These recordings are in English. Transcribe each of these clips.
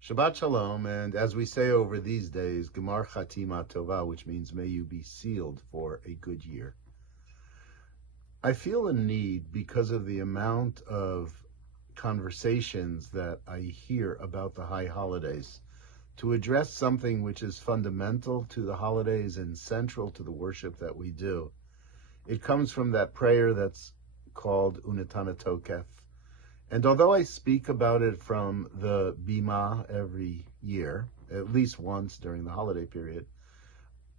Shabbat Shalom, and as we say over these days, Gemar Chatima Tova, which means may you be sealed for a good year. I feel a need because of the amount of conversations that I hear about the high holidays to address something which is fundamental to the holidays and central to the worship that we do. It comes from that prayer that's called Unetana Tokef. And although I speak about it from the Bima every year, at least once during the holiday period,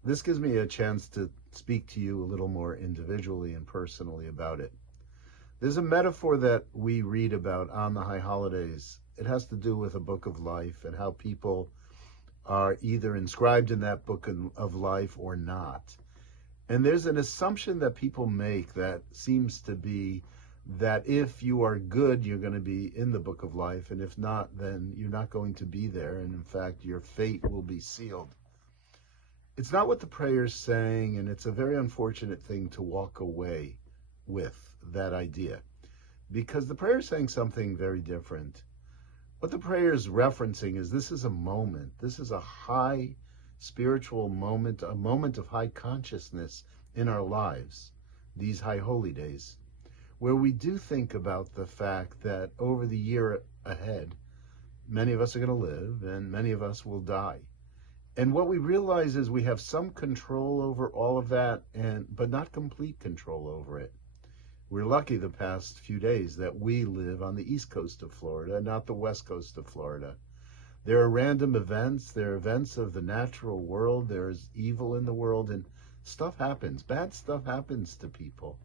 this gives me a chance to speak to you a little more individually and personally about it. There's a metaphor that we read about on the high holidays. It has to do with a book of life and how people are either inscribed in that book of life or not. And there's an assumption that people make that seems to be that if you are good, you're going to be in the book of life, and if not, then you're not going to be there, and in fact, your fate will be sealed. It's not what the prayer is saying, and it's a very unfortunate thing to walk away with that idea, because the prayer is saying something very different. What the prayer is referencing is this is a moment, this is a high spiritual moment, a moment of high consciousness in our lives, these high holy days, where we do think about the fact that over the year ahead, many of us are going to live and many of us will die. And what we realize is we have some control over all of that, but not complete control over it. We're lucky the past few days that we live on the east coast of Florida, not the west coast of Florida. There are random events, there are events of the natural world, there's evil in the world, and stuff happens. Bad stuff happens to people.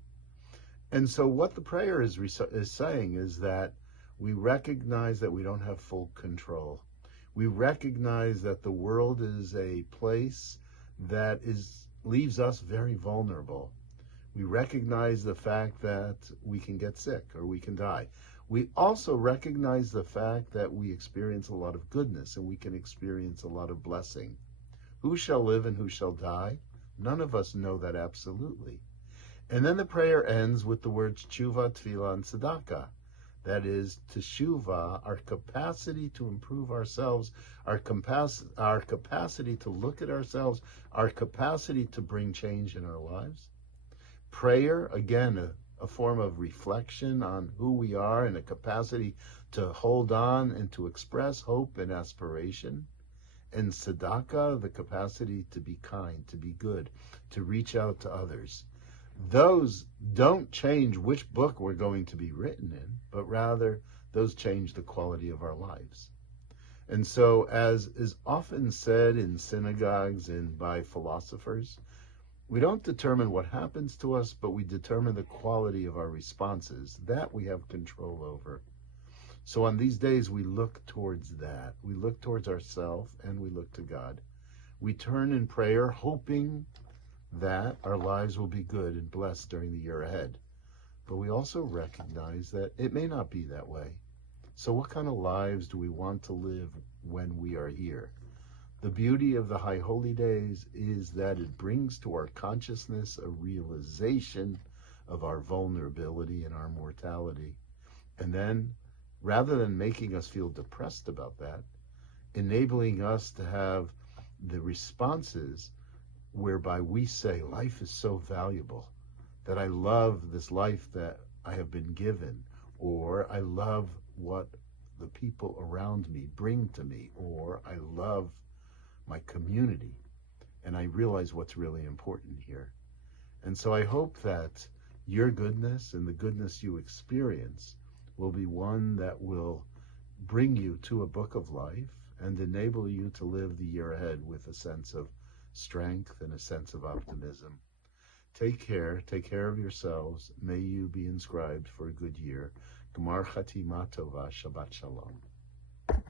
And so what the prayer is saying is that we recognize that we don't have full control. We recognize that the world is a place that leaves us very vulnerable. We recognize the fact that we can get sick or we can die. We also recognize the fact that we experience a lot of goodness and we can experience a lot of blessing. Who shall live and who shall die? None of us know that absolutely. And then the prayer ends with the words tshuva, tefillah, and tzedakah. That is, teshuvah, our capacity to improve ourselves, our capacity to look at ourselves, our capacity to bring change in our lives. Prayer, again, a form of reflection on who we are and a capacity to hold on and to express hope and aspiration. And tzedakah, the capacity to be kind, to be good, to reach out to others. Those don't change which book we're going to be written in, but rather those change the quality of our lives. And so, as is often said in synagogues and by philosophers, we don't determine what happens to us, but we determine the quality of our responses. That we have control over. So on these days, we look towards that. We look towards ourselves and we look to God. We turn in prayer, hoping that our lives will be good and blessed during the year ahead. But we also recognize that it may not be that way. So what kind of lives do we want to live when we are here? The beauty of the high holy days is that it brings to our consciousness a realization of our vulnerability and our mortality. And then, rather than making us feel depressed about that, enabling us to have the responses whereby we say, life is so valuable, that I love this life that I have been given, or I love what the people around me bring to me, or I love my community, and I realize what's really important here. And so I hope that your goodness and the goodness you experience will be one that will bring you to a book of life and enable you to live the year ahead with a sense of strength and a sense of optimism. Take care of yourselves. May you be inscribed for a good year. Gemar Chatima Tova, Shabbat Shalom.